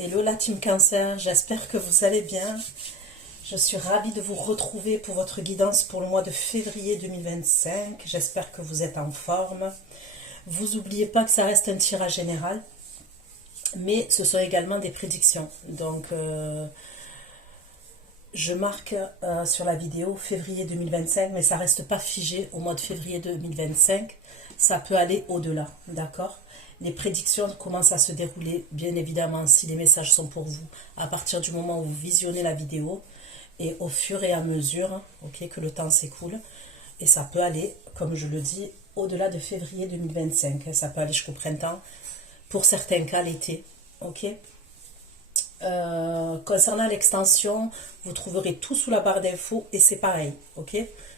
Hello la team Cancer, j'espère que vous allez bien. Je suis ravie de vous retrouver pour votre guidance pour le mois de février 2025. J'espère que vous êtes en forme. Vous n'oubliez pas que ça reste un tirage général, mais ce sont également des prédictions. Donc, je marque sur la vidéo février 2025, mais ça ne reste pas figé au mois de février 2025. Ça peut aller au-delà, d'accord ? Les prédictions commencent à se dérouler, bien évidemment, si les messages sont pour vous, à partir du moment où vous visionnez la vidéo et au fur et à mesure que le temps s'écoule. Et ça peut aller, comme je le dis, au-delà de février 2025. Ça peut aller jusqu'au printemps, pour certains cas l'été. Concernant l'extension, vous trouverez tout sous la barre d'infos et c'est pareil.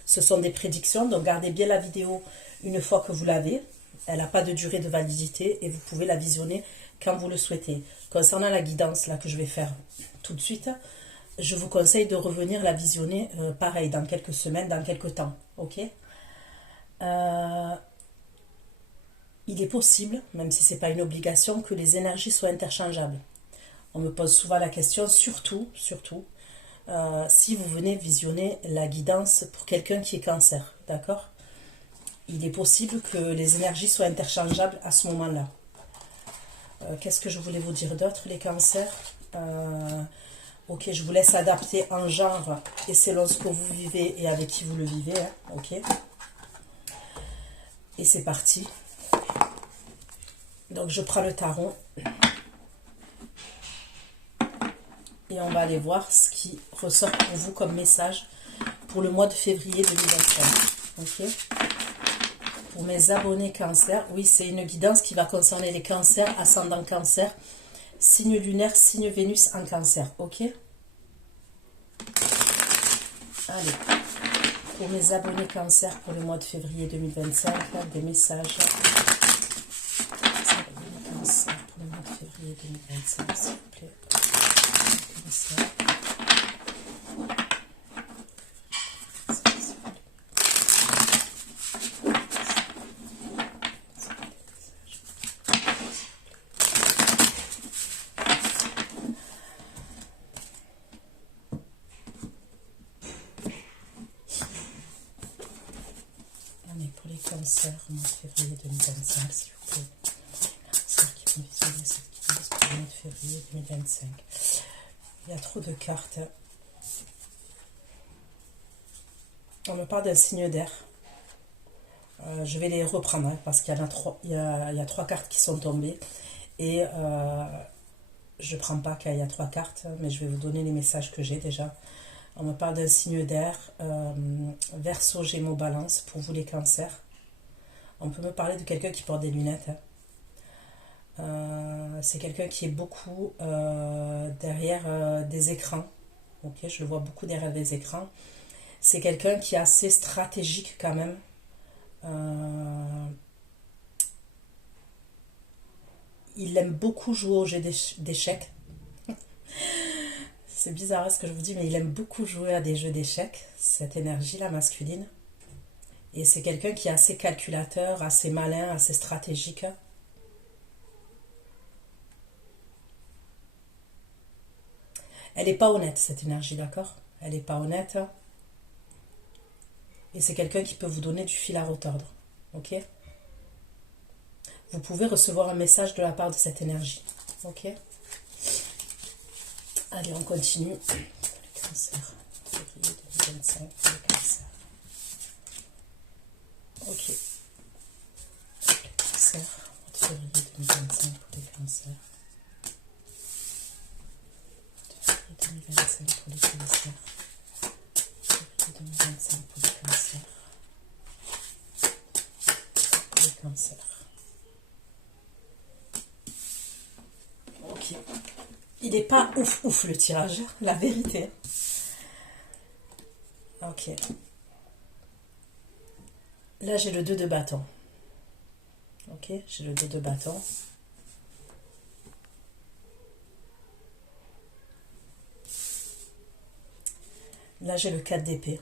Ce sont des prédictions, donc gardez bien la vidéo une fois que vous l'avez. Elle n'a pas de durée de validité et vous pouvez la visionner quand vous le souhaitez. Concernant la guidance là que je vais faire tout de suite, je vous conseille de revenir la visionner pareil dans quelques semaines, dans quelques temps. Il est possible, même si ce n'est pas une obligation, que les énergies soient interchangeables. On me pose souvent la question, surtout, si vous venez visionner la guidance pour quelqu'un qui est cancer, d'accord ? Il est possible que les énergies soient interchangeables à ce moment-là. Qu'est-ce que je voulais vous dire d'autre, les cancers ? Je vous laisse adapter en genre et selon ce que vous vivez et avec qui vous le vivez. Et c'est parti. Donc je prends le tarot. Et on va aller voir ce qui ressort pour vous comme message pour le mois de février 2025. Pour mes abonnés cancer, oui, c'est une guidance qui va concerner les cancers, ascendant cancer, signe lunaire, signe Vénus en cancer. Allez, pour mes abonnés cancer pour le mois de février 2025, des messages. Abonnés cancer pour le mois de février 2025, s'il vous plaît. Cancer. Pour les cancers, au mois de février 2025, s'il vous plaît. Cancers qui vont visionner cette guidance pour le mois de février 2025. Il y a trop de cartes. On me parle d'un signe d'air. Je vais les reprendre parce qu'il y en a trois. Il y a trois cartes qui sont tombées. Et je ne prends pas qu'il y a trois cartes, mais je vais vous donner les messages que j'ai déjà. On me parle d'un signe d'air, Verseau, Gémeaux, Balance, pour vous les cancers. On peut me parler de quelqu'un qui porte des lunettes. C'est quelqu'un qui est beaucoup derrière des écrans. Je le vois beaucoup derrière des écrans. C'est quelqu'un qui est assez stratégique quand même. Il aime beaucoup jouer au jeu d'échecs. C'est bizarre ce que je vous dis, mais il aime beaucoup jouer à des jeux d'échecs, cette énergie-là masculine. Et c'est quelqu'un qui est assez calculateur, assez malin, assez stratégique. Elle n'est pas honnête, cette énergie, d'accord ? Elle n'est pas honnête. Et c'est quelqu'un qui peut vous donner du fil à retordre. Vous pouvez recevoir un message de la part de cette énergie. Allez, on continue. Les cancers. Février 2025 pour les cancers. Les cancers. Février 2025 pour les cancers. Février 2025 pour les cancers. Février 2025 pour les cancers. Les cancers. Il n'est pas ouf le tirage, la vérité. Là, j'ai le 2 de bâton. J'ai le 2 de bâton. Là, j'ai le 4 d'épée.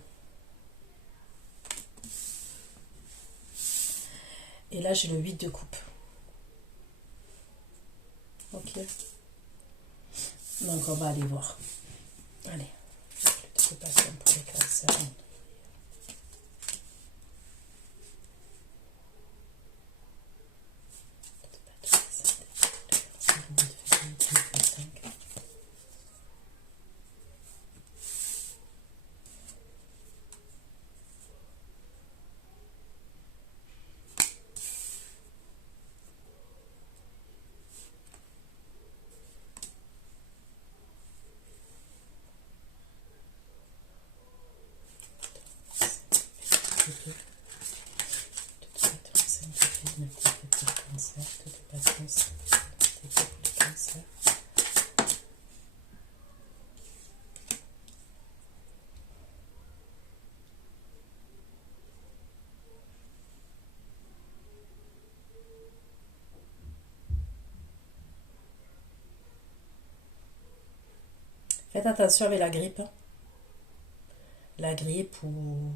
Et là, j'ai le 8 de coupe. Donc on va aller voir. Allez, plus de passion pour les cancers. Faites attention avec la grippe. La grippe ou...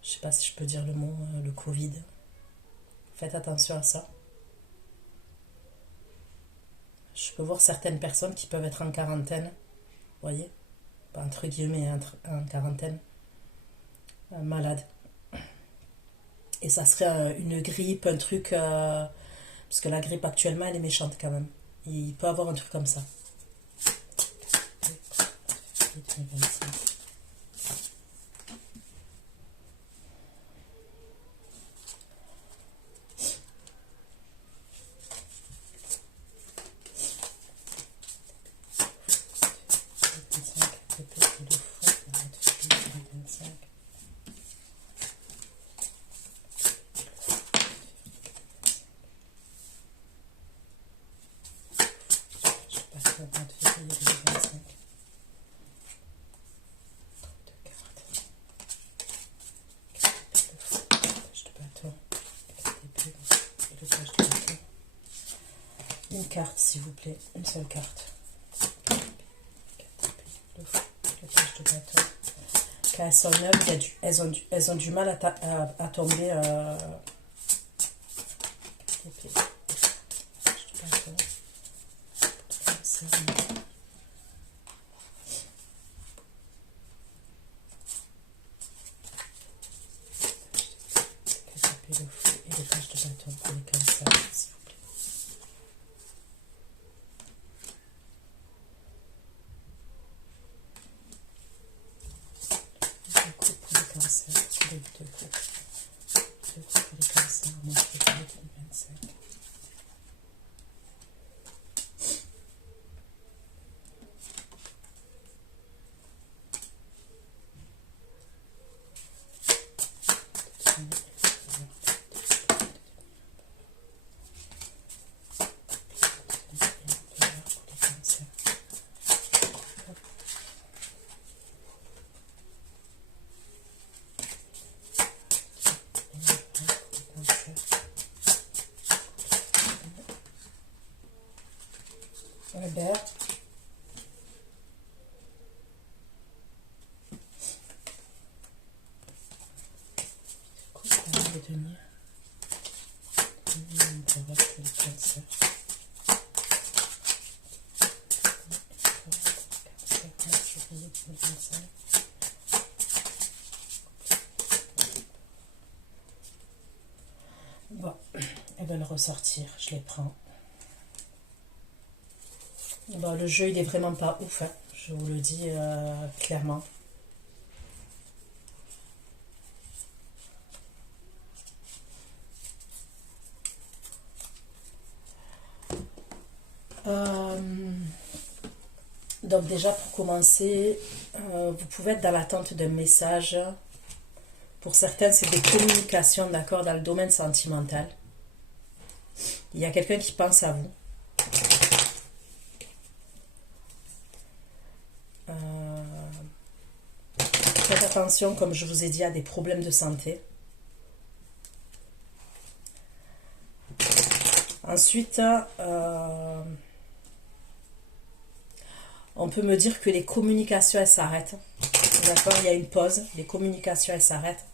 Je sais pas si je peux dire le mot, le Covid. Faites attention à ça. Je peux voir certaines personnes qui peuvent être en quarantaine. Vous voyez? Entre guillemets, en quarantaine. Malade. Et ça serait une grippe, un truc... parce que la grippe actuellement, elle est méchante quand même. Il peut avoir un truc comme ça. Une carte, s'il vous plaît. Une seule carte. Le page de bâton. Quand elles sont neuves, elles ont du mal à tomber. Le fou et le page de bâton pour les cancers, s'il vous plaît. Deux coups pour les cancers, deux coups. Deux coups pour les cancers, en mois de février 2025. Robert. Bon, elles veulent ressortir, je les prends. Bon, le jeu, il est vraiment pas ouf, hein. Je vous le dis clairement. Donc déjà, pour commencer, vous pouvez être dans l'attente d'un message. Pour certains, c'est des communications, d'accord, dans le domaine sentimental. Il y a quelqu'un qui pense à vous. Faites attention, comme je vous ai dit, à des problèmes de santé. Ensuite, on peut me dire que les communications, elles s'arrêtent. D'accord, il y a une pause, les communications, elles s'arrêtent.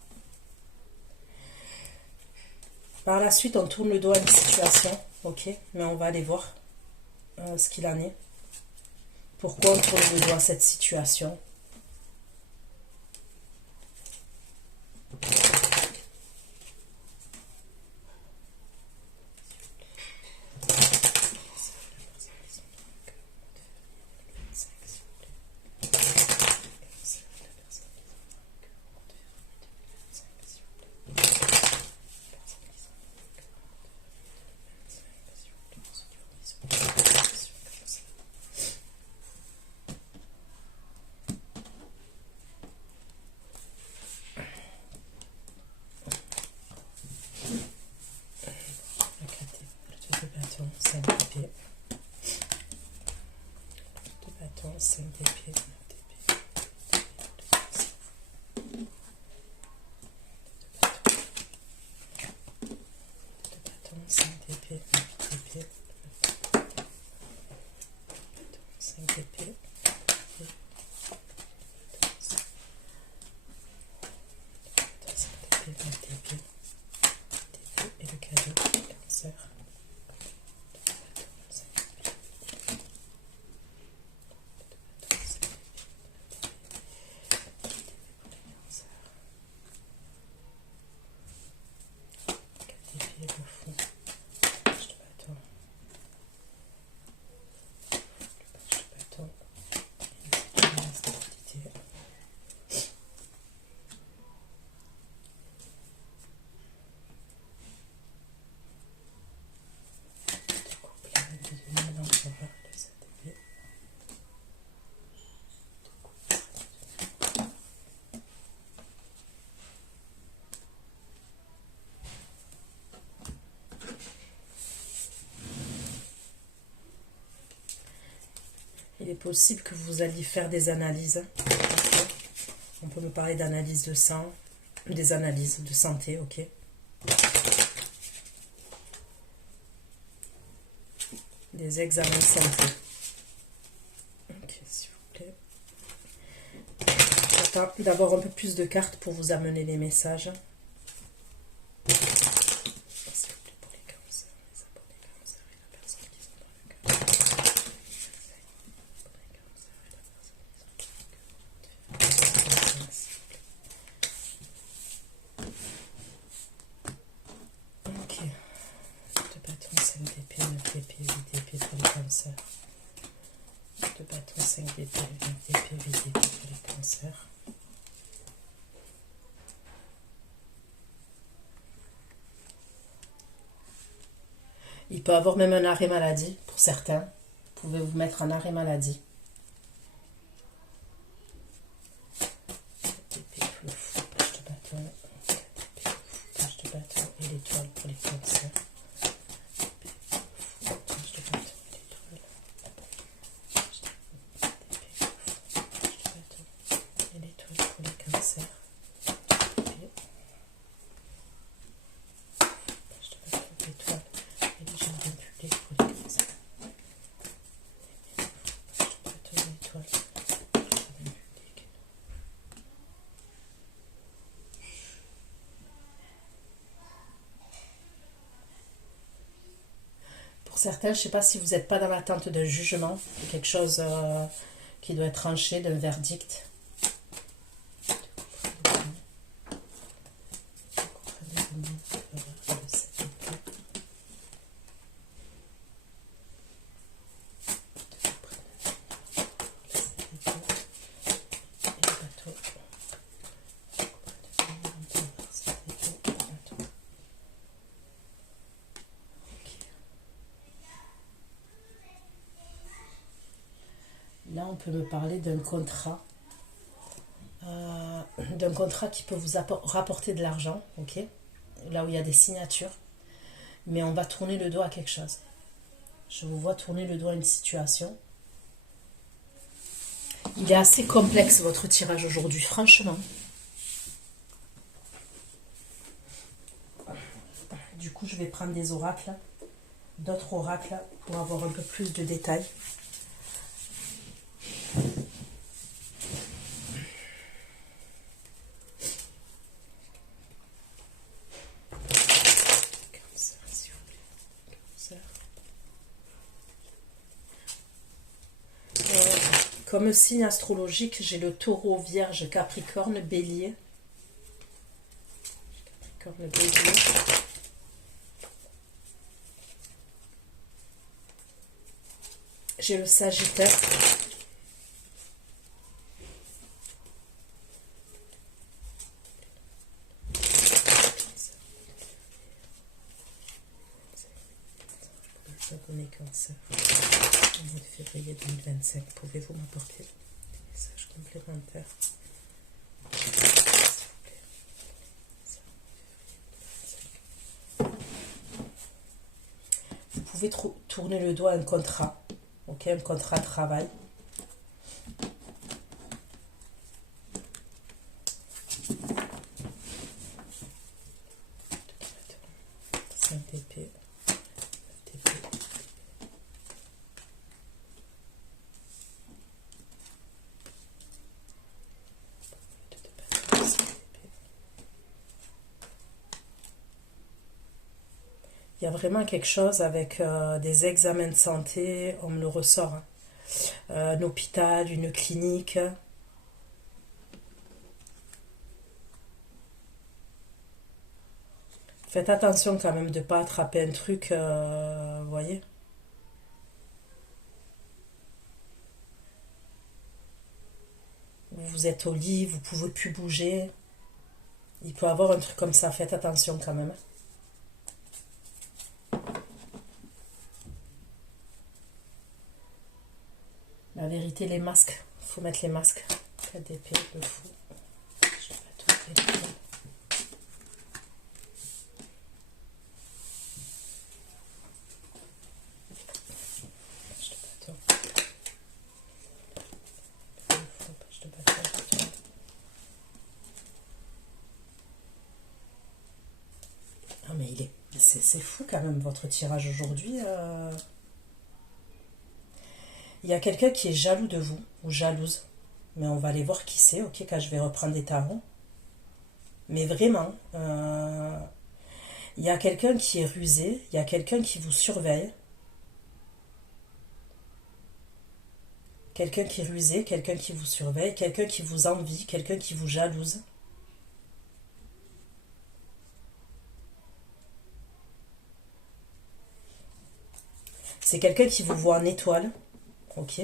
Par la suite, on tourne le dos à une situation. ok, mais on va aller voir ce qu'il en est. Pourquoi on tourne le dos à cette situation? Il est possible que vous alliez faire des analyses. On peut me parler d'analyse de sang, des analyses de santé, ok. Des examens de santé. Ok, s'il vous plaît. J'attends d'avoir un peu plus de cartes pour vous amener les messages. De bâton 5 d'épée, 20 d'épée, 8 d'épée pour les cancers. Il peut avoir même un arrêt maladie pour certains. Vous pouvez vous mettre en arrêt maladie. Le fou, page de bâton, page de bâton et l'étoile pour les cancers. Pour certains, je ne sais pas si vous n'êtes pas dans l'attente d'un jugement, de quelque chose qui doit être tranché, d'un verdict. Là, on peut me parler d'un contrat qui peut vous rapporter de l'argent, ok? Là où il y a des signatures, mais on va tourner le dos à quelque chose. Je vous vois tourner le dos à une situation. Il est assez complexe votre tirage aujourd'hui, franchement. Du coup, je vais prendre des oracles, d'autres oracles pour avoir un peu plus de détails. Comme signe astrologique, j'ai le taureau, vierge, capricorne, bélier. Capricorne, bélier. J'ai le sagittaire. Abonné Cancer. Au mois de février 2025, pouvez-vous m'apporter des messages complémentaires? Vous pouvez tourner le dos à un contrat, ok, un contrat de travail. Il y a vraiment quelque chose avec des examens de santé, on me le ressort. Hein. Un hôpital, une clinique. Faites attention quand même de ne pas attraper un truc, vous voyez. Vous êtes au lit, vous ne pouvez plus bouger. Il peut y avoir un truc comme ça, faites attention quand même. La vérité, les masques. Il faut mettre les masques. 4 d'épée, le fou. Je vais pas tout faire. Ah mais c'est fou quand même votre tirage aujourd'hui. Il y a quelqu'un qui est jaloux de vous, ou jalouse. Mais on va aller voir qui c'est, ok, quand je vais reprendre des tarots. Mais vraiment, il y a quelqu'un qui est rusé, il y a quelqu'un qui vous surveille. Quelqu'un qui est rusé, quelqu'un qui vous surveille, quelqu'un qui vous envie, quelqu'un qui vous jalouse. C'est quelqu'un qui vous voit en étoile, ok.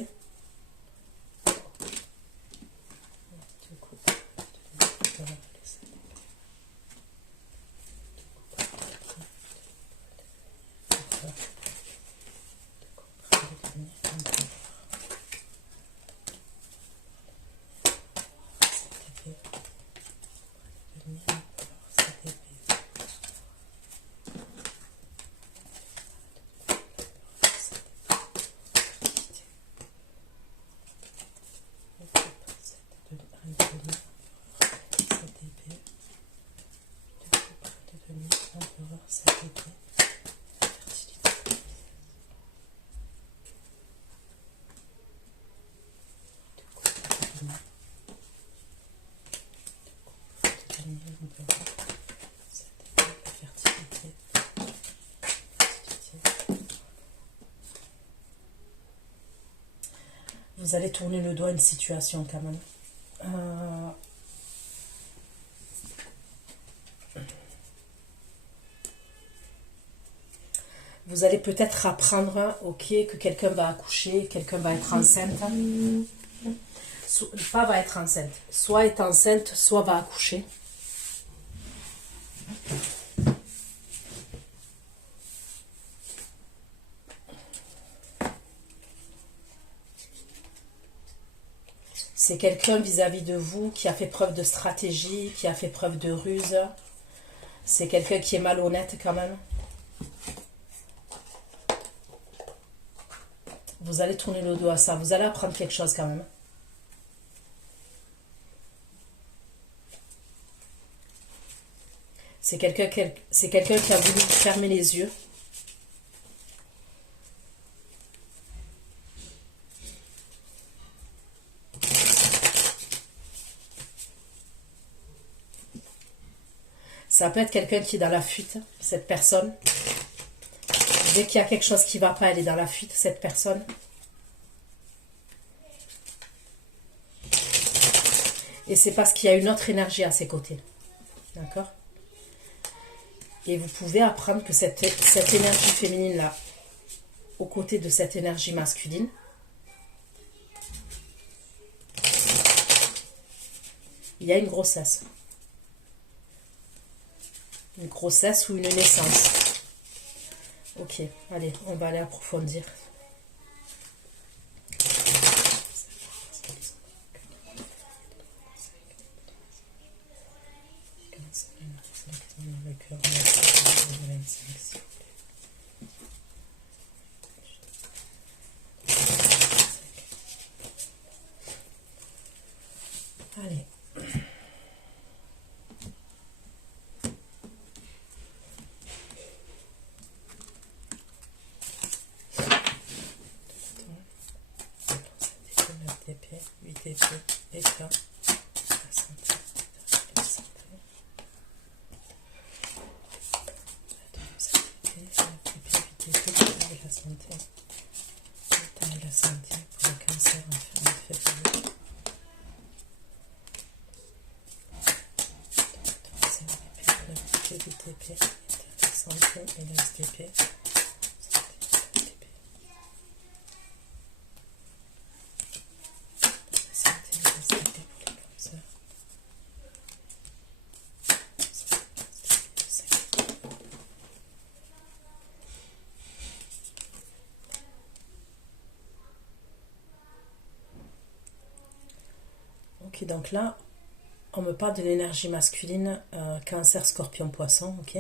Vous allez tourner le doigt à une situation quand même. Vous allez peut-être apprendre, ok, que quelqu'un va accoucher, quelqu'un va être enceinte. Pas va être enceinte. Soit est enceinte, soit va accoucher. C'est quelqu'un vis-à-vis de vous qui a fait preuve de stratégie, qui a fait preuve de ruse. C'est quelqu'un qui est malhonnête quand même. Vous allez tourner le dos à ça. Vous allez apprendre quelque chose quand même. C'est quelqu'un qui a voulu fermer les yeux. Ça peut être quelqu'un qui est dans la fuite, cette personne. Dès qu'il y a quelque chose qui ne va pas, elle est dans la fuite, cette personne. Et c'est parce qu'il y a une autre énergie à ses côtés. D'accord? Et vous pouvez apprendre que cette énergie féminine-là, aux côtés de cette énergie masculine, il y a une grossesse. Une grossesse ou une naissance. Ok, allez, on va aller approfondir. Allez. TP, 8 TP, état, la santé, la santé. La santé, l'état et la santé pour le cancer en février. Le TP, l'état, la santé et la SDP. Ok, donc là, on me parle de l'énergie masculine, cancer, scorpion, poisson, ok.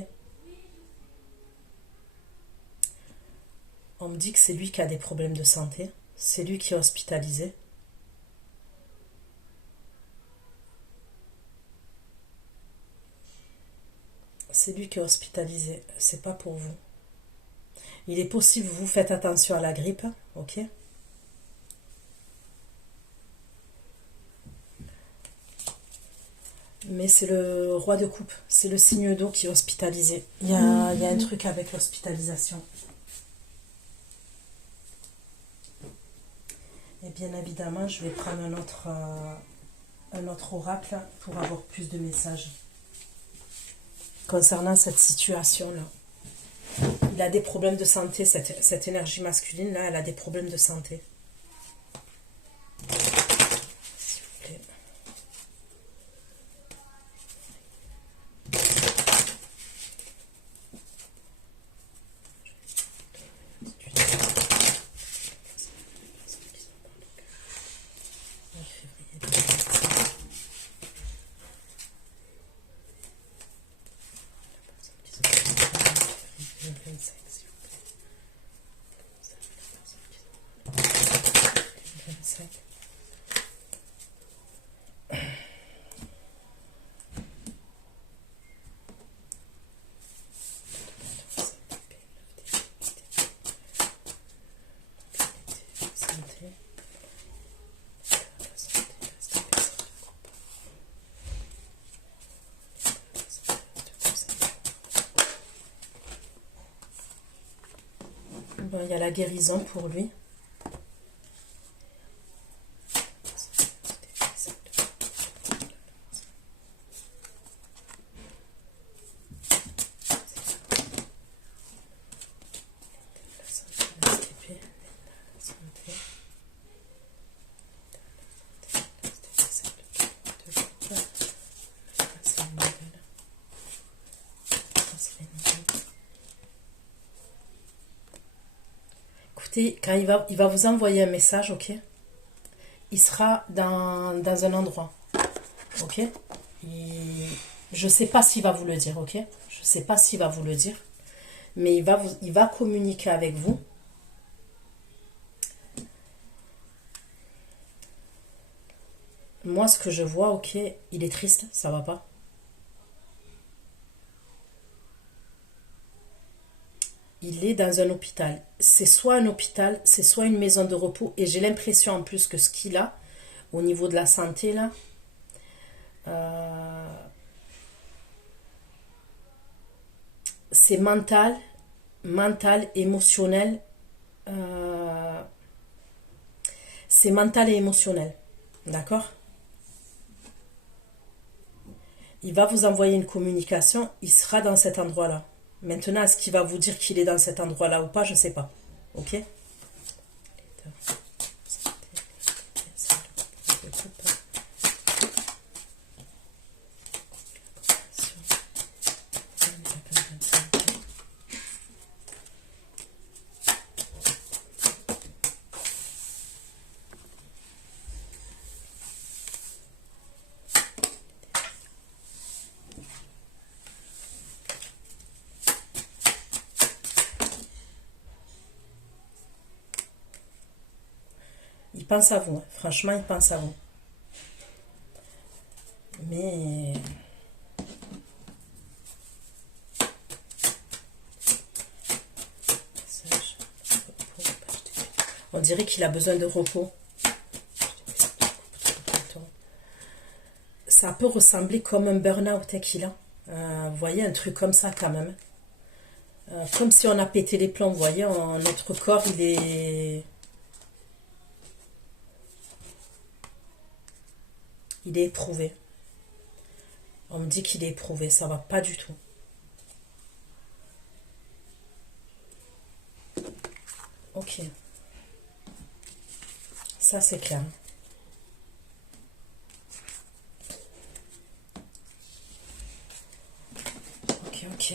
On me dit que c'est lui qui a des problèmes de santé, c'est lui qui est hospitalisé. C'est lui qui est hospitalisé, c'est pas pour vous. Il est possible que vous faites attention à la grippe, ok. Mais c'est le roi de coupe, c'est le signe d'eau qui est hospitalisé. Il y a un truc avec l'hospitalisation. Et bien évidemment, je vais prendre un autre oracle pour avoir plus de messages concernant cette situation-là. Il a des problèmes de santé, cette énergie masculine-là, elle a des problèmes de santé. Bon, il y a la guérison pour lui. Écoutez, quand il va vous envoyer un message, ok, il sera dans un endroit, ok. Je ne sais pas s'il va vous le dire, ok. Je ne sais pas s'il va vous le dire, mais il va communiquer avec vous. Moi, ce que je vois, ok, il est triste, ça va pas. Il est dans un hôpital. C'est soit un hôpital, c'est soit une maison de repos. Et j'ai l'impression en plus que ce qu'il a, au niveau de la santé, là, c'est mental, émotionnel. C'est mental et émotionnel. D'accord ? il va vous envoyer une communication, il sera dans cet endroit-là. Maintenant, est-ce qu'il va vous dire qu'il est dans cet endroit-là ou pas, je ne sais pas. Ok? Il pense à vous, hein. Franchement, il pense à vous. Mais on dirait qu'il a besoin de repos. Ça peut ressembler comme un burn-out qu'il a. Vous voyez, un truc comme ça quand même. Comme si on a pété les plombs, vous voyez, notre corps, il est éprouvé. On me dit qu'il est éprouvé, ça va pas du tout. Ok. Ça, c'est clair. Ok, ok.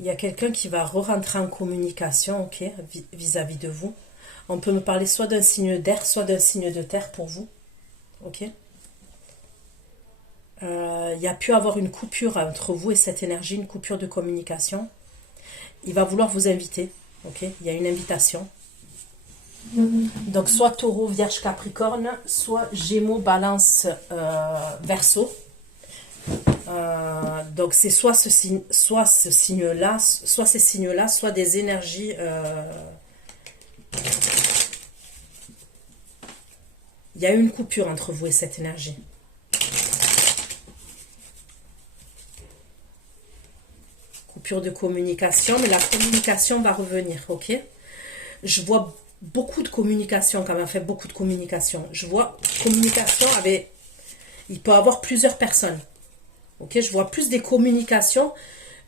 Il y a quelqu'un qui va re-rentrer en communication, ok, vis-à-vis de vous. On peut me parler soit d'un signe d'air, soit d'un signe de terre pour vous, ok. Il y a pu avoir une coupure entre vous et cette énergie, une coupure de communication. Il va vouloir vous inviter, ok. Il y a une invitation. Donc soit Taureau, Vierge, Capricorne, soit Gémeaux, Balance, Verseau. Donc c'est soit ce signe-là, soit ces signes-là, soit des énergies. Il y a eu une coupure entre vous et cette énergie. Coupure de communication, mais la communication va revenir, ok. Je vois beaucoup de communication, quand même, fait beaucoup de communication. Je vois communication avec... Il peut y avoir plusieurs personnes. Ok, je vois plus des communications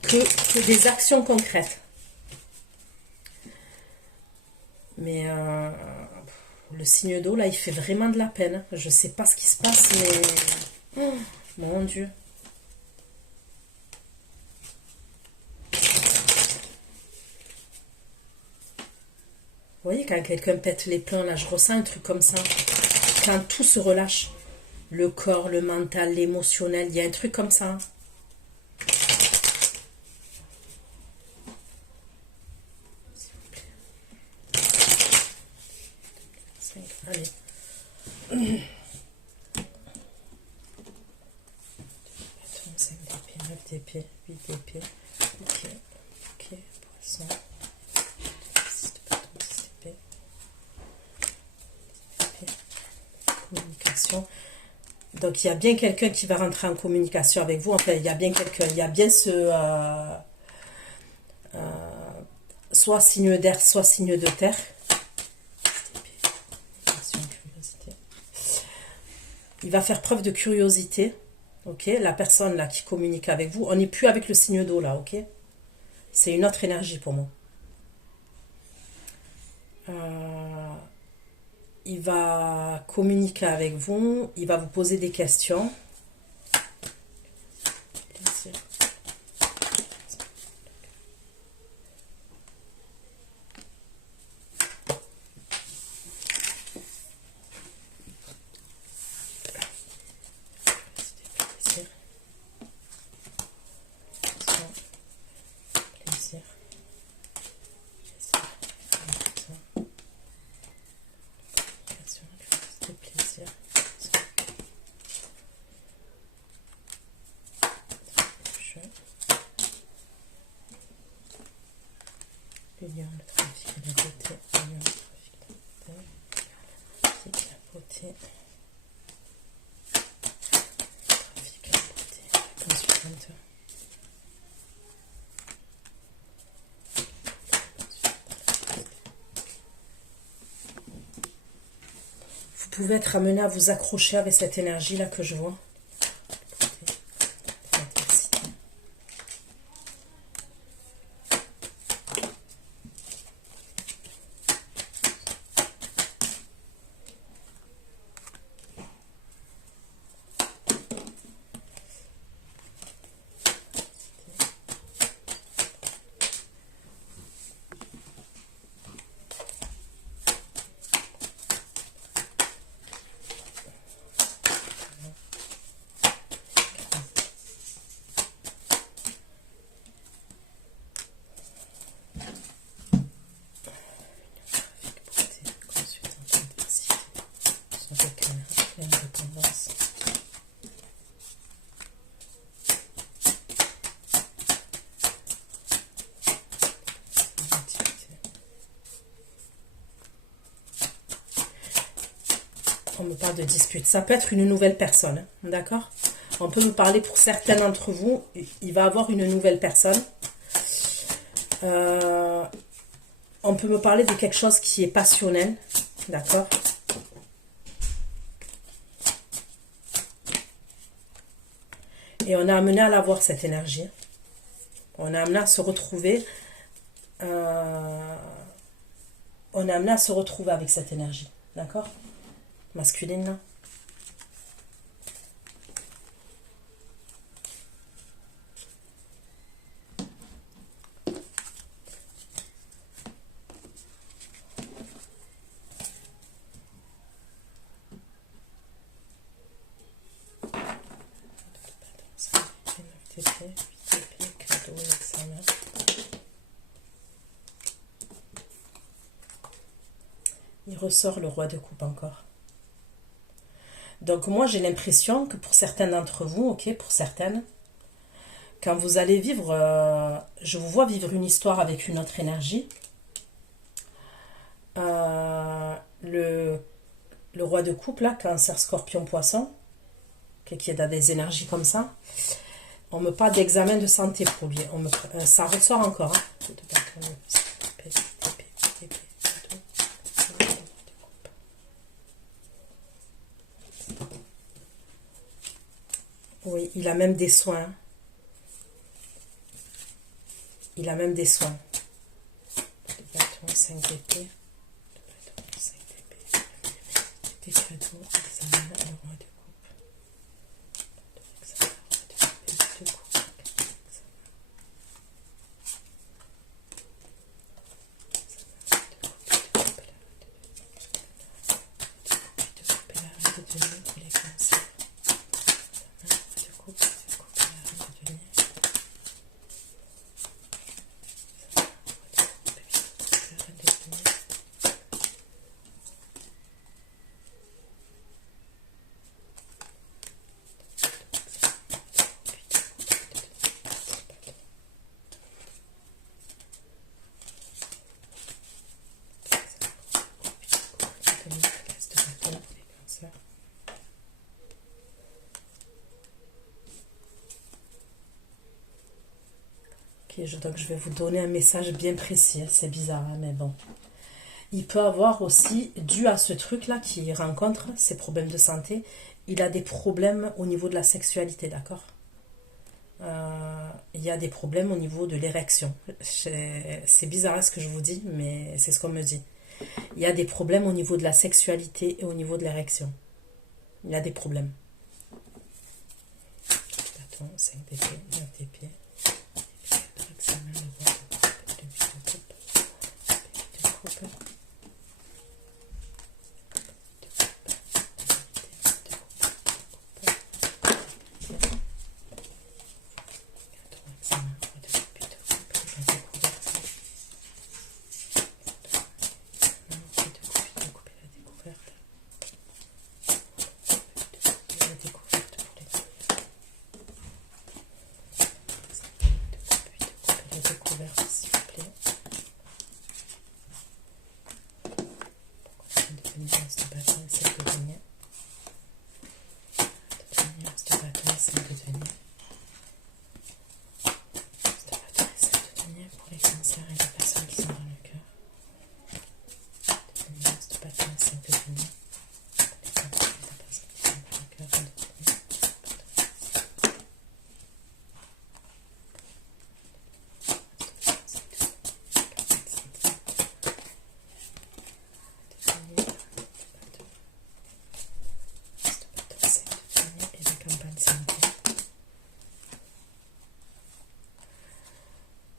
que des actions concrètes. Mais le signe d'eau, là, il fait vraiment de la peine. Je sais pas ce qui se passe, mais... Oh, mon Dieu. Vous voyez, quand quelqu'un pète les plombs, là, je ressens un truc comme ça. Quand tout se relâche. Le corps, le mental, l'émotionnel, il y a un truc comme ça. Allez. 5 d'épée, 9 d'épée. d'épée, 8 d'épée. Ok, ok, poisson. 6 de bâton, 10 d'épée. Communication. Donc il y a bien quelqu'un qui va rentrer en communication avec vous. Enfin, il y a bien quelqu'un, il y a bien ce soit signe d'air, soit signe de terre. Il va faire preuve de curiosité. Ok, la personne là qui communique avec vous, on n'est plus avec le signe d'eau là, ok? C'est une autre énergie pour moi. Il va communiquer avec vous, il va vous poser des questions. Lion, le trafic de la beauté, Lion, le trafic de la beauté, trafic de la beauté, consultante. Vous pouvez être amené à vous accrocher avec cette énergie là que je vois. On me parle de dispute. Ça peut être une nouvelle personne, hein, d'accord? On peut me parler pour certains d'entre vous. Il va avoir une nouvelle personne. On peut me parler de quelque chose qui est passionnel, d'accord? Et on est amené à l'avoir, cette énergie. On est amené à se retrouver. On est amené à se retrouver avec cette énergie, d'accord? Masculine, là. Il ressort le roi de coupe encore. Donc moi j'ai l'impression que pour certains d'entre vous, ok, pour certaines, quand vous allez vivre, je vous vois vivre une histoire avec une autre énergie. Le roi de coupe là, cancer, scorpion, poisson, okay, qui est dans des énergies comme ça, on me parle d'examen de santé pour lui. Ça ressort encore. Hein. Oui, il a même des soins. Il a même des soins. 5 d'épée. Des cadeaux, examen, le roi de coupe. Donc je vais vous donner un message bien précis. C'est bizarre, hein, mais bon. Il peut avoir aussi, dû à ce truc-là qu'il rencontre, ces problèmes de santé, il a des problèmes au niveau de la sexualité, d'accord? Il y a des problèmes au niveau de l'érection. C'est bizarre ce que je vous dis, mais c'est ce qu'on me dit. Il y a des problèmes au niveau de la sexualité et au niveau de l'érection. Il y a des problèmes. Attends, 5 DP, 9 DP.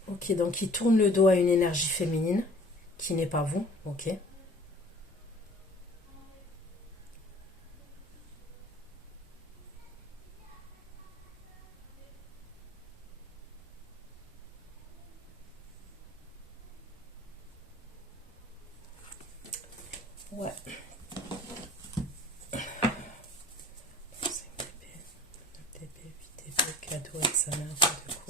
Ok, donc il tourne le dos à une énergie féminine qui n'est pas vous, ok. Ouais. 5 TP, 9 TP, 8 TP, cadeau, examen, de coupe.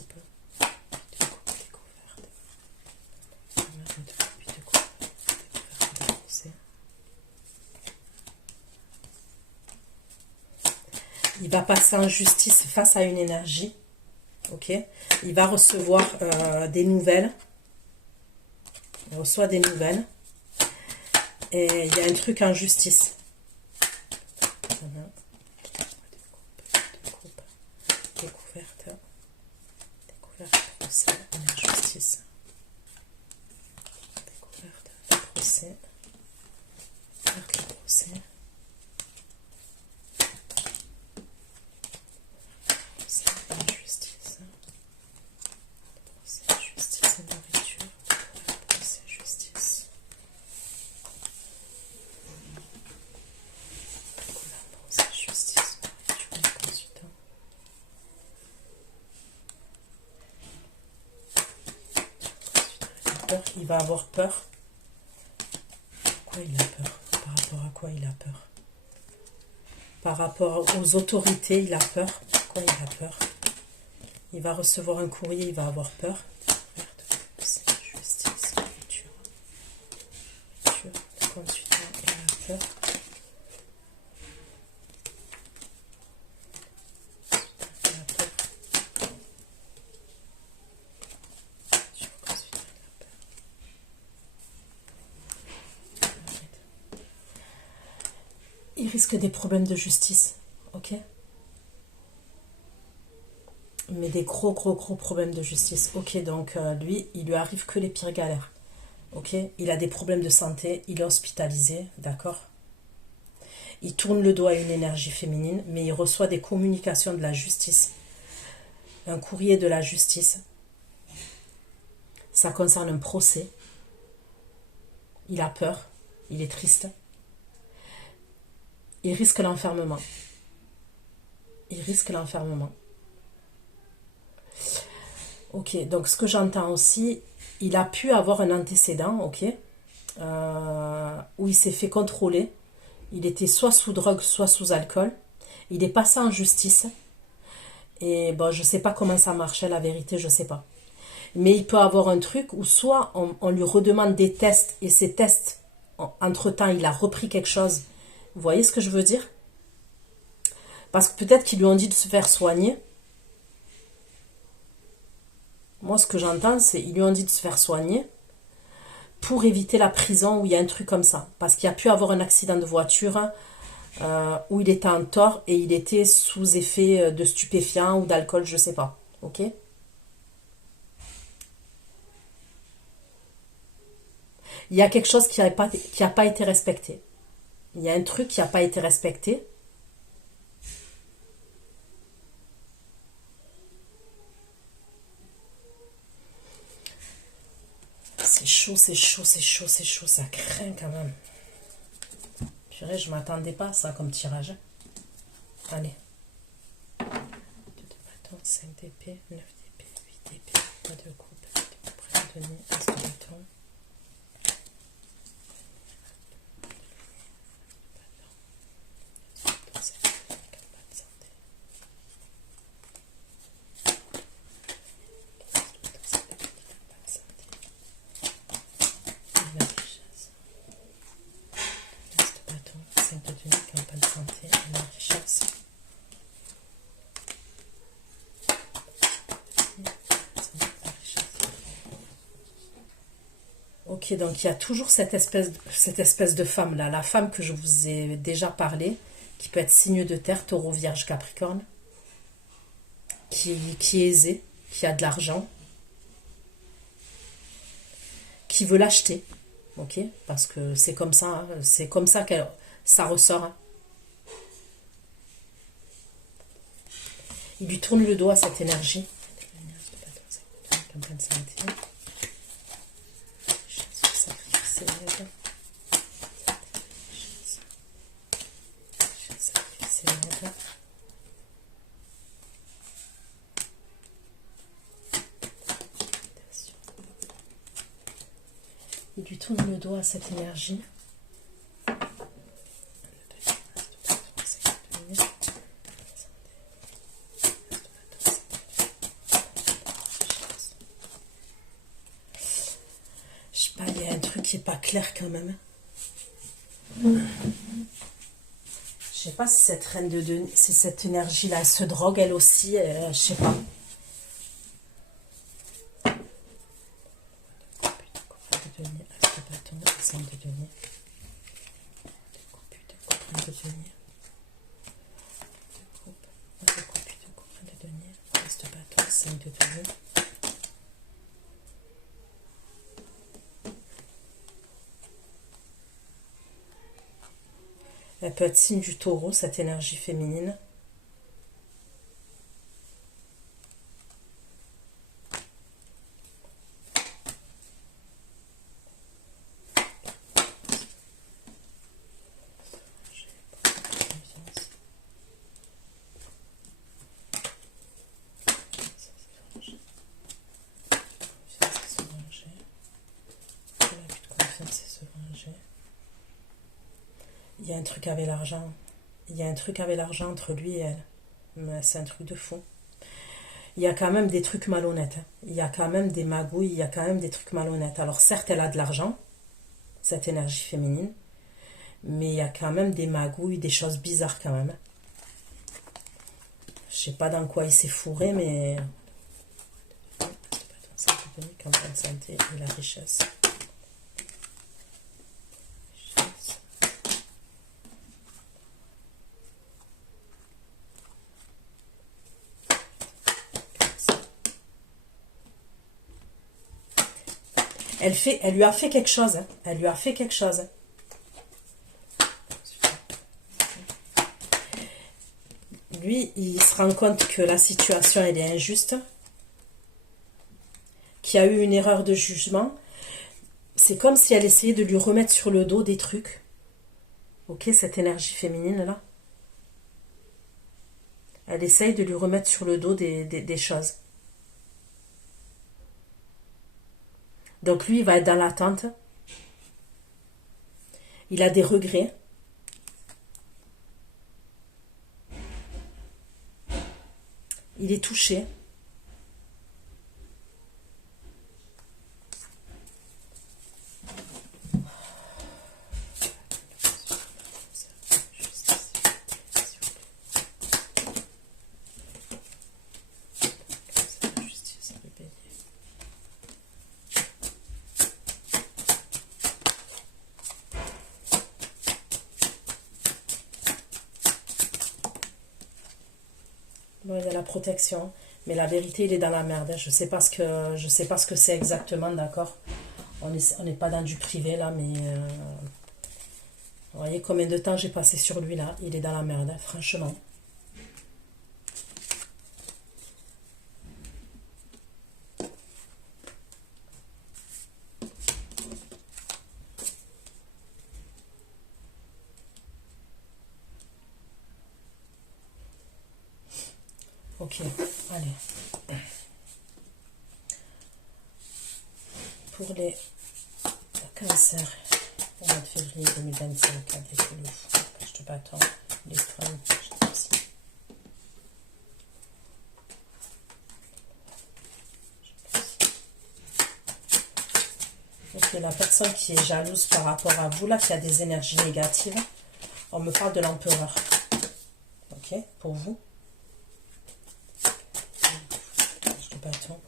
Il va passer en justice face à une énergie, ok. Il va recevoir des nouvelles. Il reçoit des nouvelles. Et il y a un truc en justice. Découverte. Découverte, procès, en justice. Découverte, procès. Découverte, procès. Il va avoir peur. Pourquoi il a peur? Par rapport à quoi il a peur? Par rapport aux autorités, il a peur. Pourquoi il a peur? Il va recevoir un courrier, il va avoir peur. Justice, futur, le consultant, il a peur. Il risque des problèmes de justice, ok? Mais des gros problèmes de justice, ok? Donc lui, il lui arrive que les pires galères, ok? Il a des problèmes de santé, il est hospitalisé, d'accord? Il tourne le dos à une énergie féminine, mais il reçoit des communications de la justice, un courrier de la justice. Ça concerne un procès. Il a peur, il est triste. Il risque l'enfermement. Il risque l'enfermement. Ok, donc ce que j'entends aussi, il a pu avoir un antécédent, ok, où il s'est fait contrôler. Il était soit sous drogue, soit sous alcool. Il est passé en justice. Et bon, je sais pas comment ça marchait, la vérité, je sais pas. Mais il peut avoir un truc où soit on lui redemande des tests, et ces tests, entre-temps, il a repris quelque chose. Vous voyez ce que je veux dire? Parce que peut-être qu'ils lui ont dit de se faire soigner. Moi, ce que j'entends, c'est ils lui ont dit de se faire soigner pour éviter la prison où il y a un truc comme ça. Parce qu'il y a pu avoir un accident de voiture où il était en tort et il était sous effet de stupéfiants ou d'alcool, je sais pas. Ok? Il y a quelque chose qui a pas été respecté. Il y a un truc qui n'a pas été respecté. C'est chaud, c'est chaud, c'est chaud, c'est chaud, ça craint quand même. Purée, je m'attendais pas à ça comme tirage. Allez. 2 de bâton, 5 d'épée, 9 d'épée, 8 d'épée, pas de coupe, près de denier, as de bâton. Ok, donc il y a toujours cette espèce de femme-là, la femme que je vous ai déjà parlé, qui peut être signe de terre, taureau, vierge, capricorne, qui est aisée, qui a de l'argent, qui veut l'acheter, ok, parce que c'est comme ça, hein, c'est comme ça que ça ressort. Hein. Il lui tourne le dos à cette énergie. Il lui tourne le dos à cette énergie. Je sais pas, il y a un truc qui est pas clair quand même. Je sais pas si cette reine de Denis, si cette énergie-là se drogue elle aussi, je sais pas. Elle peut être signe du taureau, cette énergie féminine. Il y a un truc avec l'argent. Il y a un truc avec l'argent entre lui et elle. Mais c'est un truc de fou. Il y a quand même des trucs malhonnêtes. Hein. Il y a quand même des magouilles, il y a quand même des trucs malhonnêtes. Alors certes, elle a de l'argent, cette énergie féminine, mais il y a quand même des magouilles, des choses bizarres quand même. Je sais pas dans quoi il s'est fourré, mais... Campagne santé et la richesse. Elle lui a fait quelque chose. Hein. Elle lui a fait quelque chose. Lui, il se rend compte que la situation, elle est injuste. Qu'il y a eu une erreur de jugement. C'est comme si elle essayait de lui remettre sur le dos des trucs. Ok, cette énergie féminine-là. Elle essaye de lui remettre sur le dos des choses. Donc lui, il va être dans l'attente. Il a des regrets. Il est touché. Bon, il y a la protection, mais la vérité, il est dans la merde, hein. Je sais pas ce que c'est exactement, d'accord. On n'est pas dans du privé, là, mais... vous voyez combien de temps j'ai passé sur lui, là. Il est dans la merde, hein, franchement. Ok, allez. Pour les cancers, au mois de février 2025, avec le je te bâton, les femmes, je te remercie. Ok, la personne qui est jalouse par rapport à vous, là, qui a des énergies négatives, on me parle de l'empereur. Ok, pour vous. Je te bâton.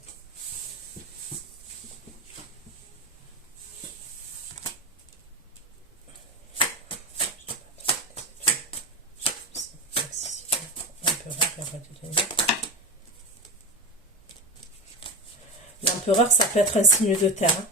L'empereur, ça peut être un signe de terre. Hein.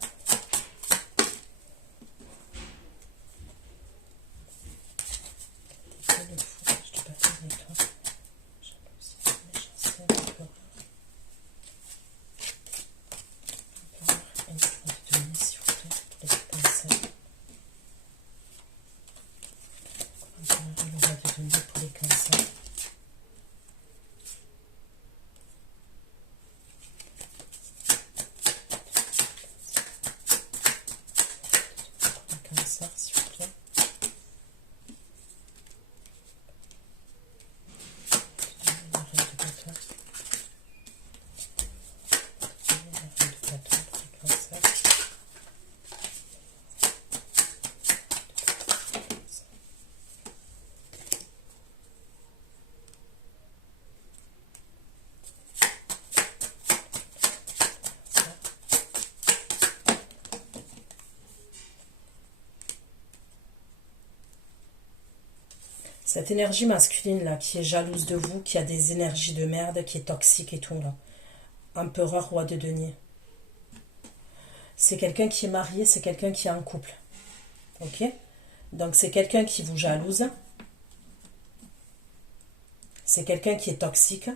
Cette énergie masculine là, qui est jalouse de vous, qui a des énergies de merde, qui est toxique et tout là. Empereur, roi de denier. C'est quelqu'un qui est marié, c'est quelqu'un qui est en couple. Ok? Donc c'est quelqu'un qui vous jalouse. C'est quelqu'un qui est toxique.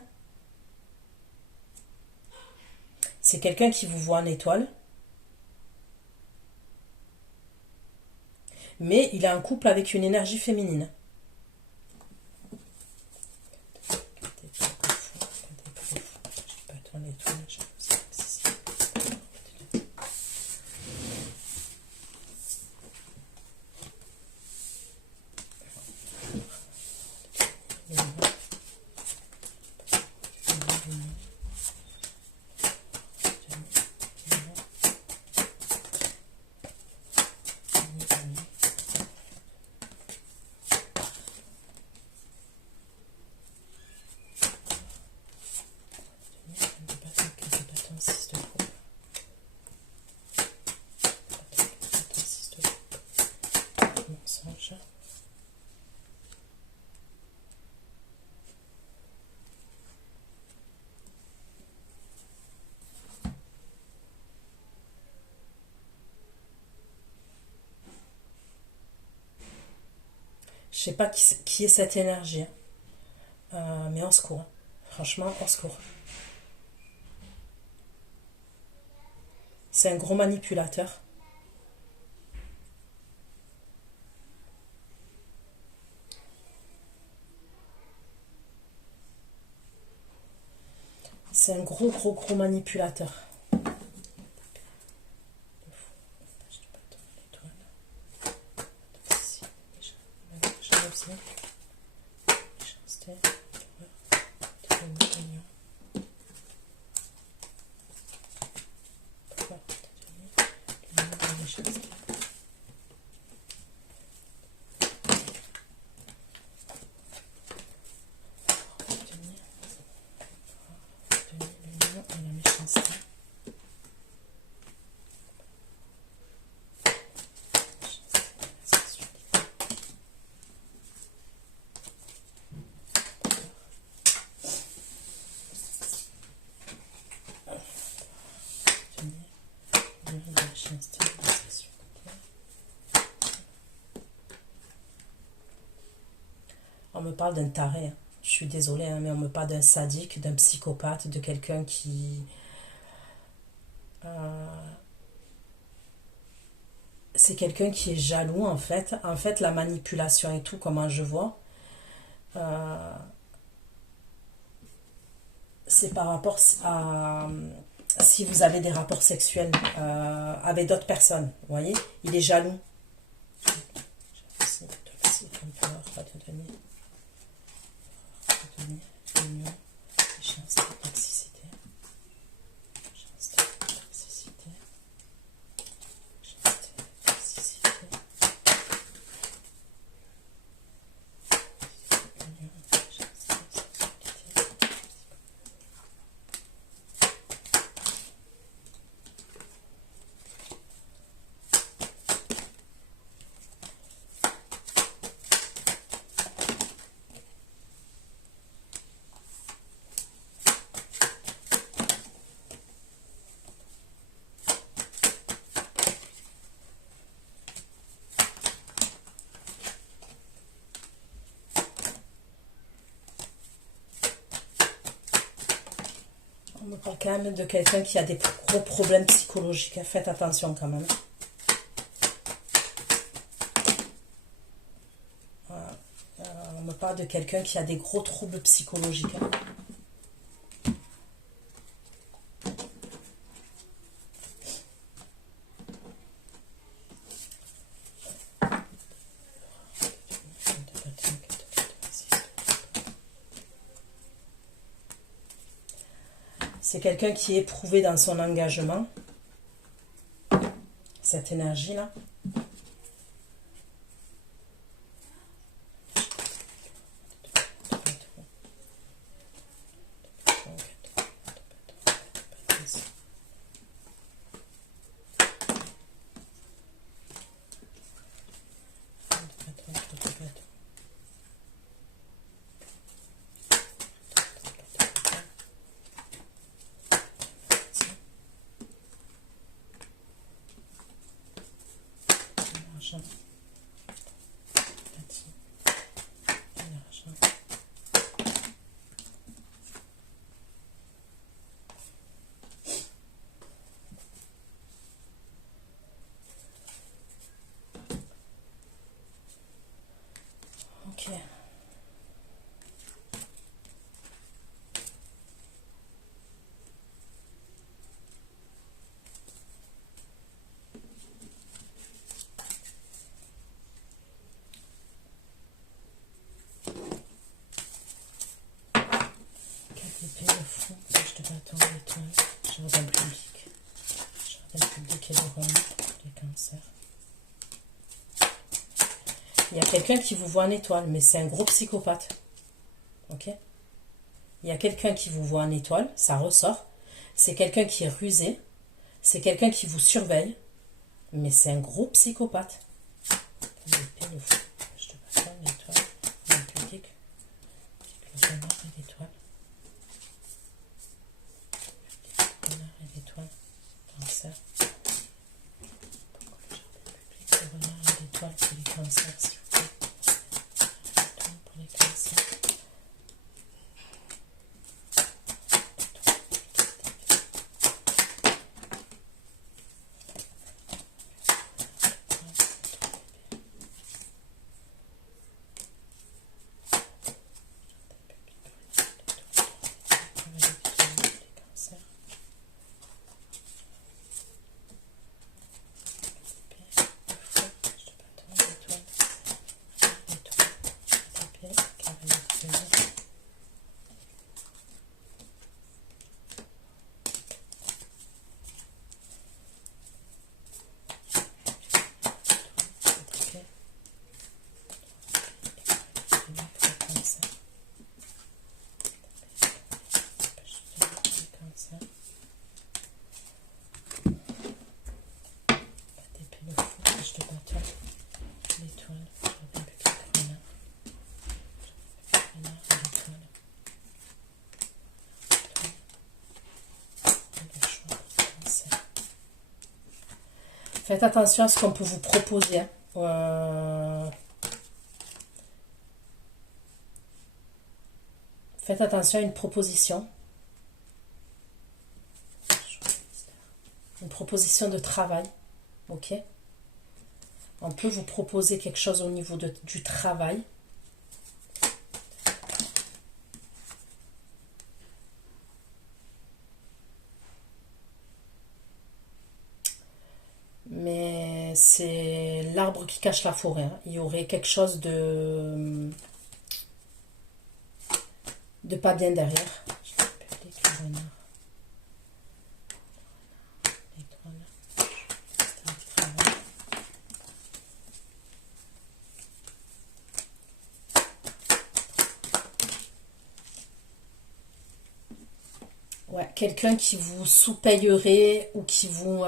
C'est quelqu'un qui vous voit en étoile. Mais il est en couple avec une énergie féminine. Je sais pas qui est cette énergie. Mais on secours. Franchement, on secours. C'est un gros manipulateur. C'est un gros manipulateur. On me parle d'un taré. Hein. Je suis désolée, hein, mais on me parle d'un sadique, d'un psychopathe, de quelqu'un qui... c'est quelqu'un qui est jaloux, en fait. En fait, la manipulation et tout, comment je vois, c'est par rapport à... si vous avez des rapports sexuels avec d'autres personnes, vous voyez, il est jaloux. On me parle quand même de quelqu'un qui a des gros problèmes psychologiques. Faites attention quand même. Voilà. On me parle de quelqu'un qui a des gros troubles psychologiques. C'est quelqu'un qui est éprouvé dans son engagement. Cette énergie-là. Ok. Jardin public. Jardin public et le rond, les cancers. Il y a quelqu'un qui vous voit en étoile, mais c'est un gros psychopathe. Ok? Il y a quelqu'un qui vous voit en étoile, ça ressort. C'est quelqu'un qui est rusé. C'est quelqu'un qui vous surveille. Mais c'est un gros psychopathe. L'épée, le fou. Je te passe ça, l'étoile. Le public. Le renard et l'étoile. Le renard et l'étoile. Cancer. Le renard et l'étoile pour les cancers, s'il vous plaît. L'étoile pour les cancers. Faites attention à ce qu'on peut vous proposer. Hein. Faites attention à une proposition. Une proposition de travail. Ok? On peut vous proposer quelque chose au niveau du travail. Mais c'est l'arbre qui cache la forêt. Hein. Il y aurait quelque chose de pas bien derrière. Ouais, quelqu'un qui vous sous-payerait ou qui vous...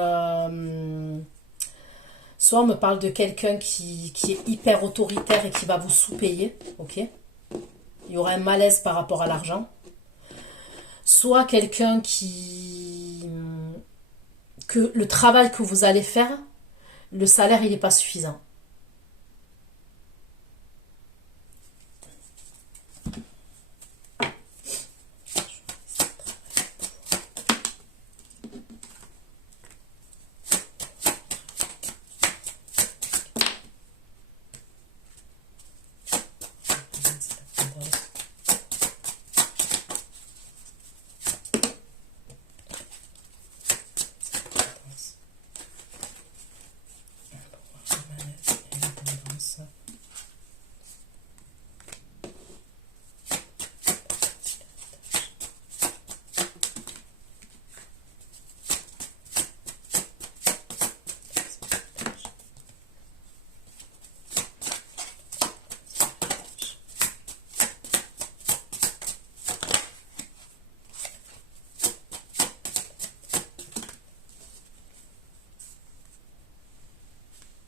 soit on me parle de quelqu'un qui est hyper autoritaire et qui va vous sous-payer, ok? Il y aura un malaise par rapport à l'argent. Soit quelqu'un que le travail que vous allez faire, le salaire, il n'est pas suffisant.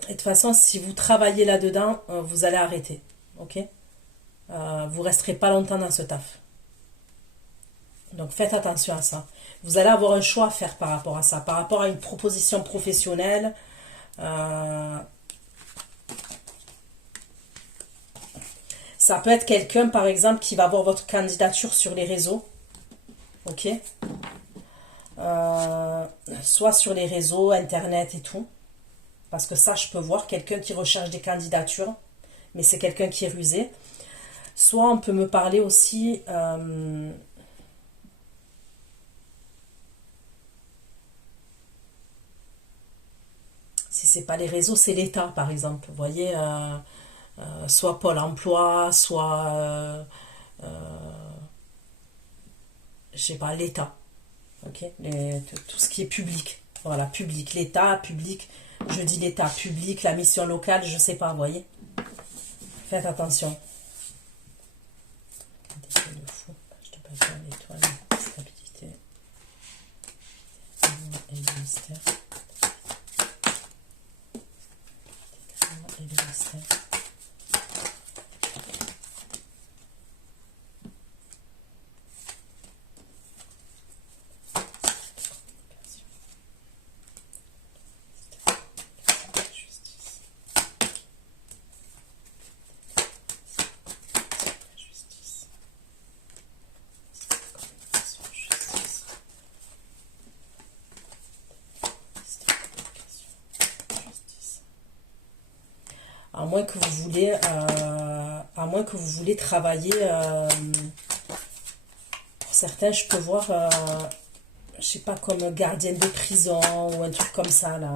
Et de toute façon, si vous travaillez là-dedans, vous allez arrêter. Ok? Vous resterez pas longtemps dans ce taf. Donc faites attention à ça. Vous allez avoir un choix à faire par rapport à ça. Par rapport à une proposition professionnelle. Ça peut être quelqu'un, par exemple, qui va voir votre candidature sur les réseaux. Ok? Soit sur les réseaux, Internet et tout. Parce que ça, je peux voir quelqu'un qui recherche des candidatures, mais c'est quelqu'un qui est rusé. Soit on peut me parler aussi... si c'est pas les réseaux, c'est l'État, par exemple. Vous voyez, soit Pôle emploi, soit... je sais pas, l'État. Ok, tout ce qui est public. Voilà, public. L'État, public... Je dis l'État public, la mission locale, je sais pas, vous voyez. Faites attention. De fou. Je te passe l'étoile, stabilité. Et le mystère. Et le mystère. À moins que vous voulez travailler, pour certains, je peux voir, je sais pas, comme gardienne de prison ou un truc comme ça, là.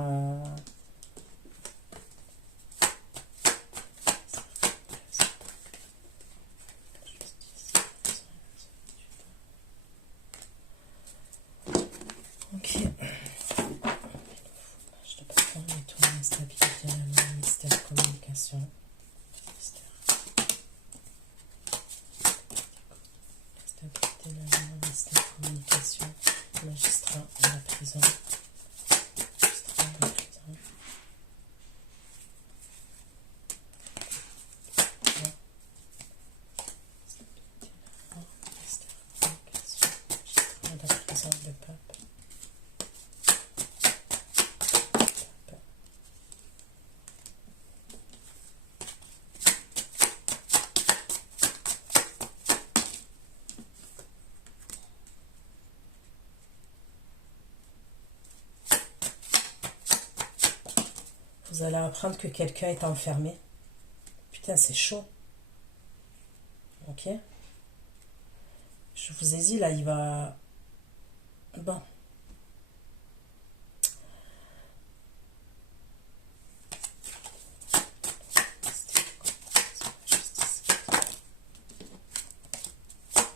Ok. Je te passe dans l'étoile, instabilité, mystère, communication. Stabilité, mystère, communication. Magistrat de la prison. Magistrat de la prison. Le pape. Vous allez apprendre que quelqu'un est enfermé. Putain, c'est chaud. Ok. Je vous ai dit, là, il va... Bon.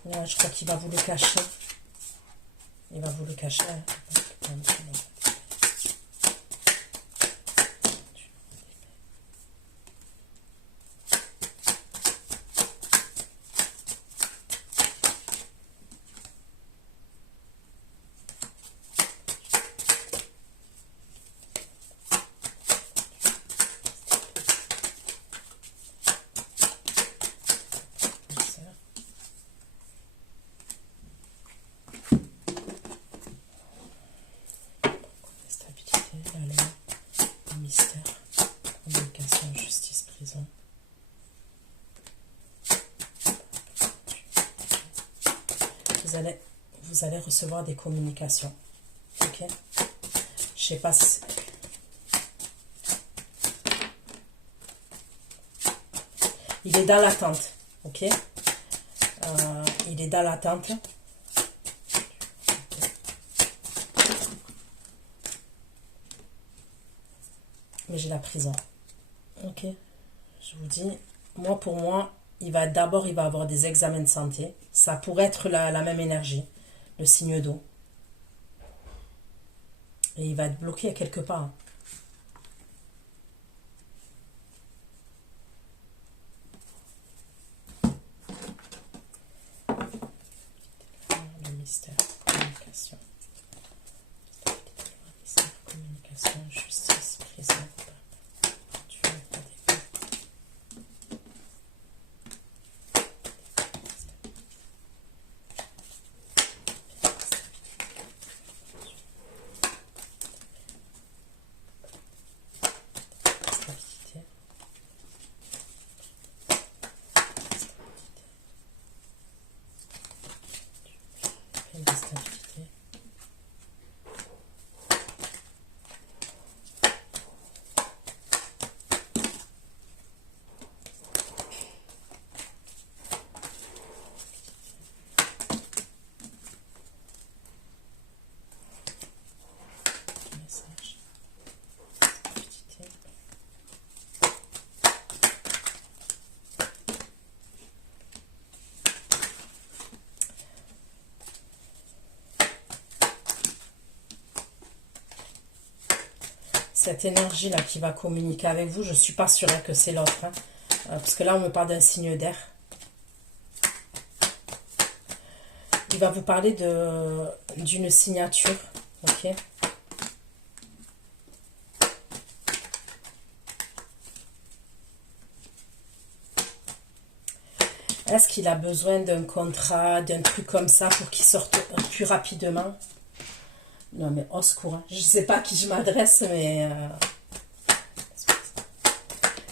Là, je crois qu'il va vous le cacher. Il va vous le cacher. Vous allez recevoir des communications. Ok. Je sais pas si... Il est dans l'attente. Ok. Il est dans l'attente. Mais j'ai la prison. Ok. Je vous dis, moi pour moi, il va avoir des examens de santé. Ça pourrait être la même énergie. Le signe d'eau. Et il va être bloqué à quelque part. Le mystère, communication. Mystère, communication, justice, prison. Cette énergie-là qui va communiquer avec vous, je ne suis pas sûre que c'est l'autre. Hein, parce que là, on me parle d'un signe d'air. Il va vous parler d'une signature. Ok. Est-ce qu'il a besoin d'un contrat, d'un truc comme ça pour qu'il sorte plus rapidement? Non, mais au secours. Hein. Je ne sais pas à qui je m'adresse, mais...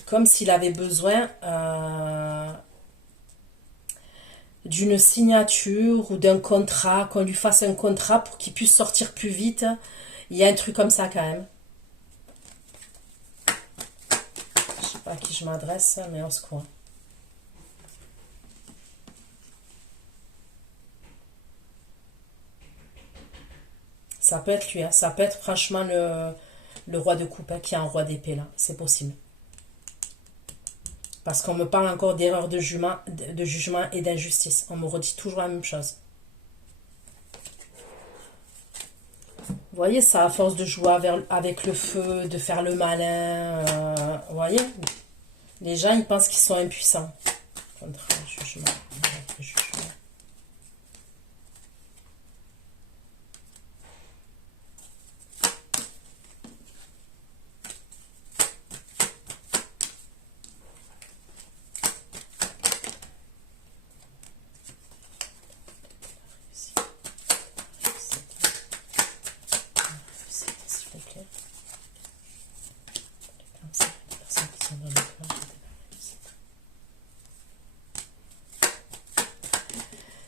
comme s'il avait besoin d'une signature ou d'un contrat, qu'on lui fasse un contrat pour qu'il puisse sortir plus vite. Il y a un truc comme ça quand même. Je ne sais pas à qui je m'adresse, mais au secours. Ça peut être lui, hein. Ça peut être franchement le roi de coupe, hein, qui est un roi d'épée là. C'est possible. Parce qu'on me parle encore d'erreur de jugement et d'injustice. On me redit toujours la même chose. Vous voyez, ça, à force de jouer avec le feu, de faire le malin. Vous voyez, les gens, ils pensent qu'ils sont impuissants. Contre un jugement.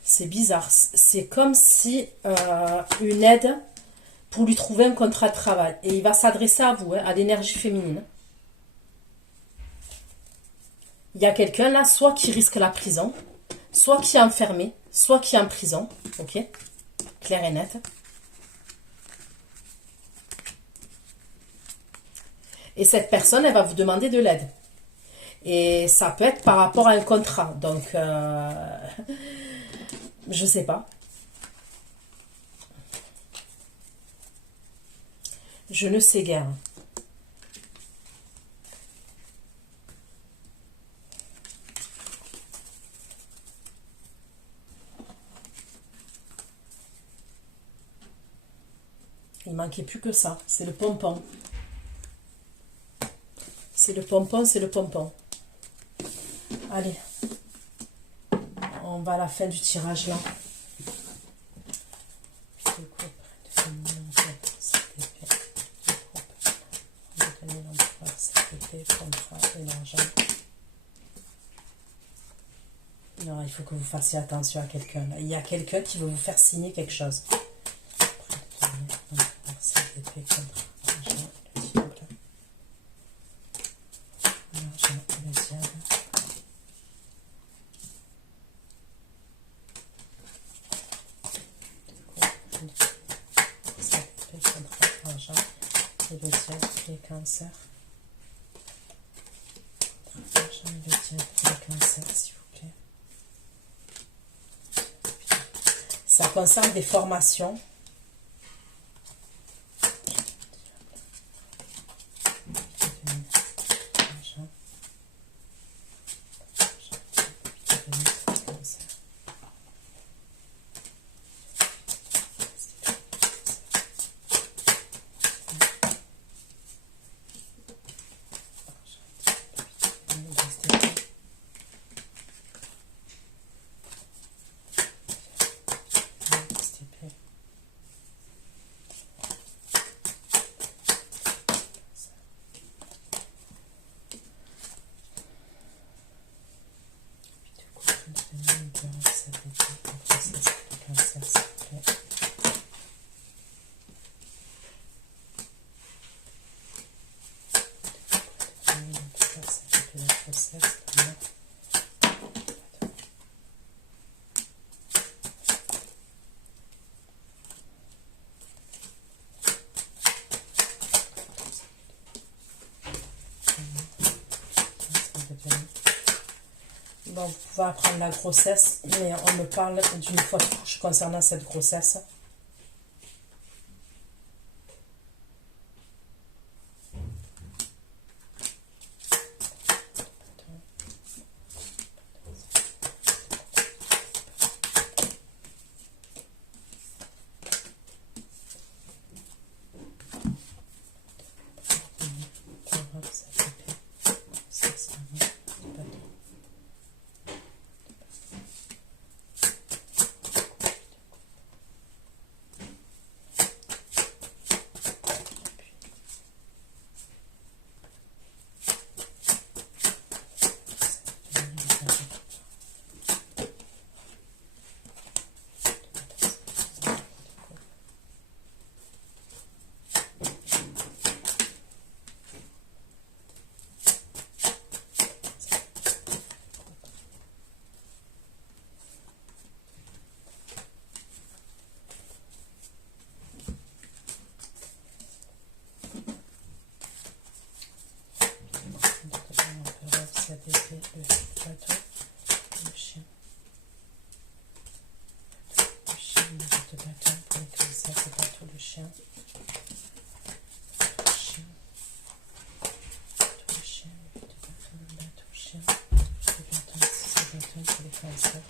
C'est bizarre. C'est comme si une aide pour lui trouver un contrat de travail. Et il va s'adresser à vous, hein, à l'énergie féminine. Il y a quelqu'un là, soit qui risque la prison, soit qui est enfermé, soit qui est en prison. Ok? Clair et net. Et cette personne, elle va vous demander de l'aide. Et ça peut être par rapport à un contrat. Donc, je sais pas. Je ne sais guère. Il manquait plus que ça. C'est le pompon. C'est le pompon, c'est le pompon. Allez. On va à la fin du tirage là. Non, il faut que vous fassiez attention à quelqu'un. Il y a quelqu'un qui veut vous faire signer quelque chose. Et le diable, les cancers. Le diable, les cancers, s'il vous plaît. Ça concerne des formations. Bon, vous pouvez apprendre la grossesse, mais on me parle d'une fausse couche concernant cette grossesse. Le bateau, le chien. Le chien, le bateau pour les cancers, le bateau, le chien. Le chien. Le chien, le bateau, le chien. Le bateau, c'est le bateau pour les cancers.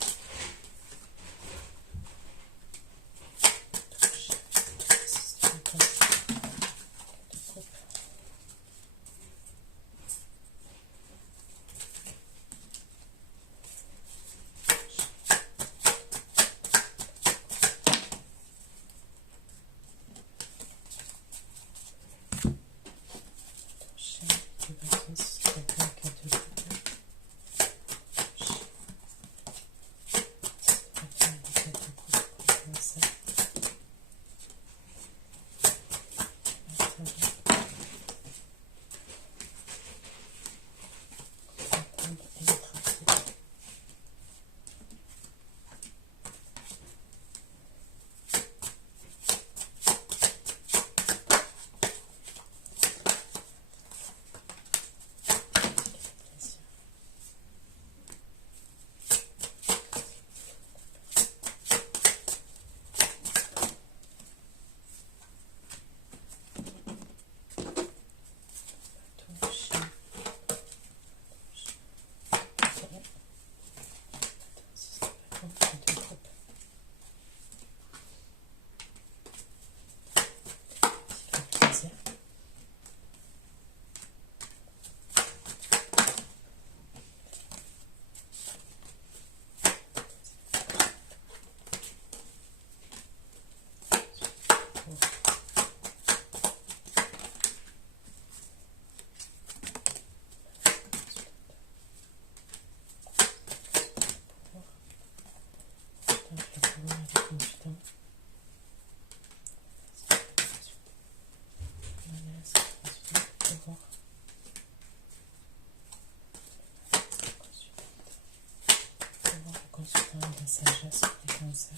consultant de la sagesse pour les cancers.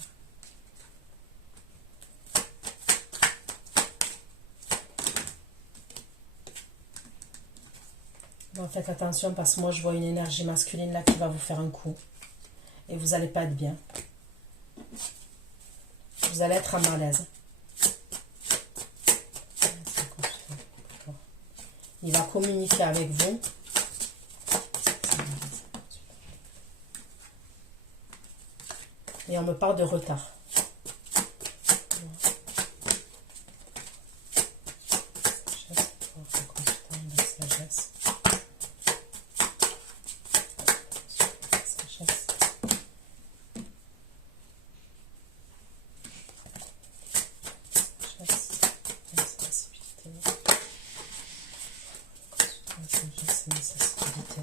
Bon, faites attention parce que moi je vois une énergie masculine là qui va vous faire un coup. Et vous n'allez pas être bien. Vous allez être en malaise. Il va communiquer avec vous. Et on me parle de retard.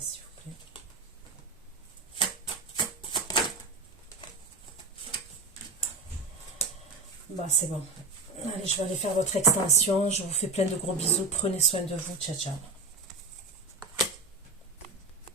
S'il vous plaît. Bah, c'est bon. Allez, je vais aller faire votre extension. Je vous fais plein de gros bisous. Prenez soin de vous. Ciao, ciao.